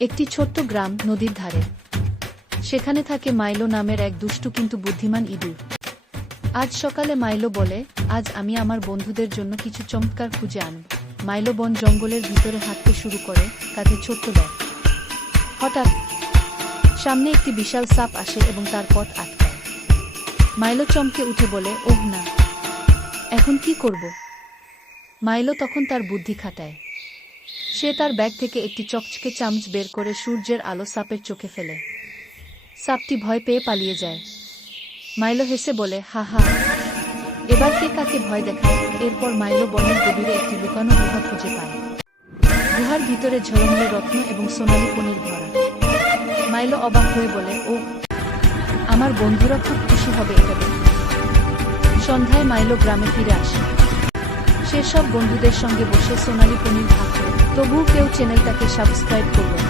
একটি ছোট্ট গ্রাম, নদীর ধারে। সেখানে থাকে মাইলো নামের এক দুষ্টু কিন্তু বুদ্ধিমান ইঁদুর। আজ সকালে মাইলো বলে, আজ আমি আমার বন্ধুদের জন্য কিছু চমৎকার খুঁজে আনব। মাইলো বন জঙ্গলের ভিতরে হাঁটতে শুরু করে, কাঁধে ছোট্ট ব্যাগ। হঠাৎ সামনে একটি বিশাল সাপ আসে এবং তার পথ আটকায়। মাইলো চমকে উঠে বলে, ওহ না, এখন কি করব? মাইলো তখন তার বুদ্ধি খাটায়। সে তার ব্যাগ থেকে একটি চকচকে চামচ বের করে সূর্যের আলো সাপের চোখে ফেলে। সাপটি ভয় পেয়ে পালিয়ে যায়। মাইলো হেসে বলে, হা হা, এবার কে কাকে ভয় দেখায়? এরপর মাইলো বনের গভীরে একটি লুকানো গুহা খুঁজে পায়। গুহার ভিতরে ঝলমলে রত্ন এবং সোনালী পনির ভরা। মাইলো অবাক হয়ে বলে, ও, আমার বন্ধুরা খুব খুশি হবে এটা দেখে। সন্ধ্যায় মাইলো গ্রামে ফিরে আসে। সে সব বন্ধুদের সঙ্গে বসে সোনালী পনির ভাগ করে। তবুও কেউ চ্যানেলটাকে সাবস্ক্রাইব করল না।